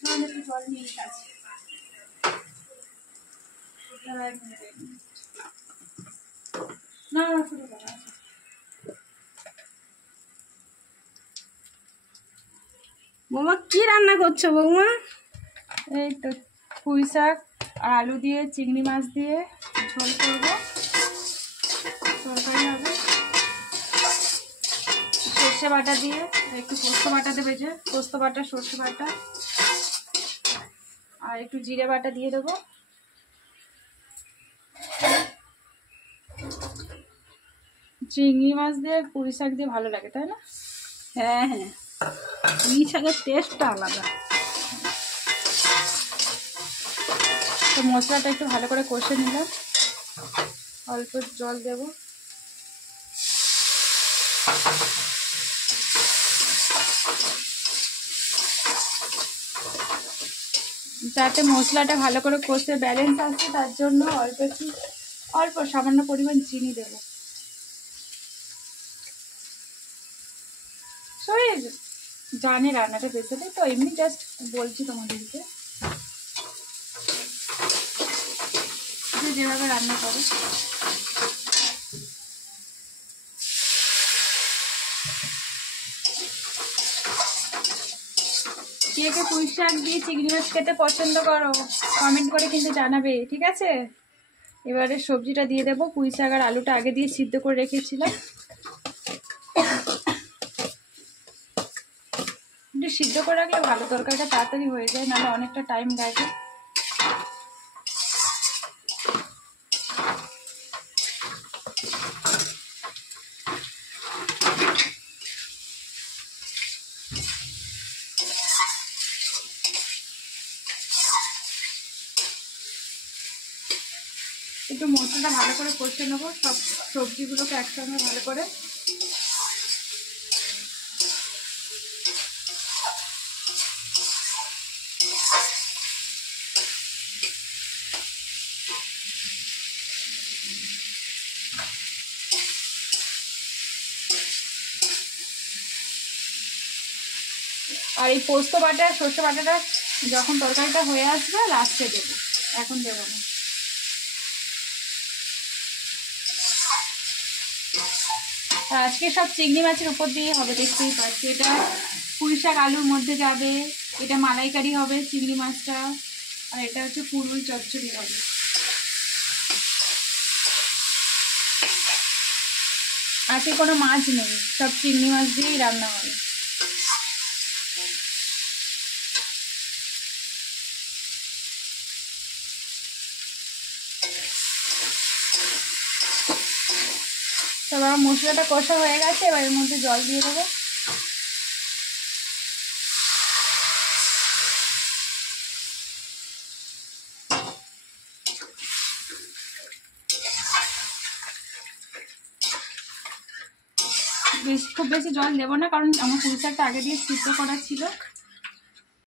একটু জল নিয়ে আছে। না শুরু করা। বৌমা কি রান্না করছো বৌমা? এই তো পুঁই শাক আর আলু দিয়ে চিংড়ি মাছ দিয়ে ঝোল করবো, তরকারি হবে। সর্ষে বাটা দিয়ে একটু পোস্ত বাটা দেবে, যে পোস্ত বাটা, সর্ষে বাটা আর একটু জিরে বাটা দিয়ে দেবো। চিংড়ি মাছ দিয়ে পুঁই শাক দিয়ে ভালো লাগে, তাই না? হ্যাঁ হ্যাঁ, পুঁই শাকের টেস্টটা আলাদা। তো মশলাটা একটু ভালো করে কষে নিলাম, অল্প জল দেব। যাতে মশলাটা ভালো করে কষে ব্যালেন্স আসে, তার জন্য অল্প সামান্য পরিমাণ চিনি দেব। সবাই জানে রান্নাটা বেসিক্যালি, তো এমনি জাস্ট বলছি তোমাদেরকে যেভাবে রান্না করে। কে কে পুঁই শাক দিয়ে চিংড়ি মাছ খেতে পছন্দ করো কমেন্ট করে কিন্তু জানাবে, ঠিক আছে? এবারে সবজিটা দিয়ে দেবো। পুঁই শাক আর আলুটা আগে দিয়ে সিদ্ধ করে রেখেছিলাম, একটু সিদ্ধ করে রাখলে ভালো, তরকারিটা তাড়াতাড়ি হয়ে যায়, নাহলে অনেকটা টাইম লাগে। একটু মশলাটা ভালো করে কষে নেবো, সব সবজিগুলোকে একসঙ্গে ভালো করে। আর এই পোস্ত বাটা, সর্ষে বাটাটা যখন তরকারিটা হয়ে আসবে লাস্টে দেবো, এখন দেবো না। আর আজকে সব চিংড়ি মাছের উপর দিয়ে হবে, দেখতেই পাচ্ছি। এটা পুঁই শাক আলুর মধ্যে যাবে, এটা মালাইকারি হবে চিংড়ি মাছটা, আর এটা হচ্ছে পুরুল চচ্চড়ি হবে। আজকে কোনো মাছ নেই, সব চিংড়ি মাছ দিয়েই রান্না হবে। এবার মশলাটা কষা হয়ে গেছে, এবার এর মধ্যে জল দিয়ে দেবো। খুব বেশি জল দেবো না, কারণ আমার পুঁই শাকটা আগে দিয়ে সিদ্ধ করা ছিল।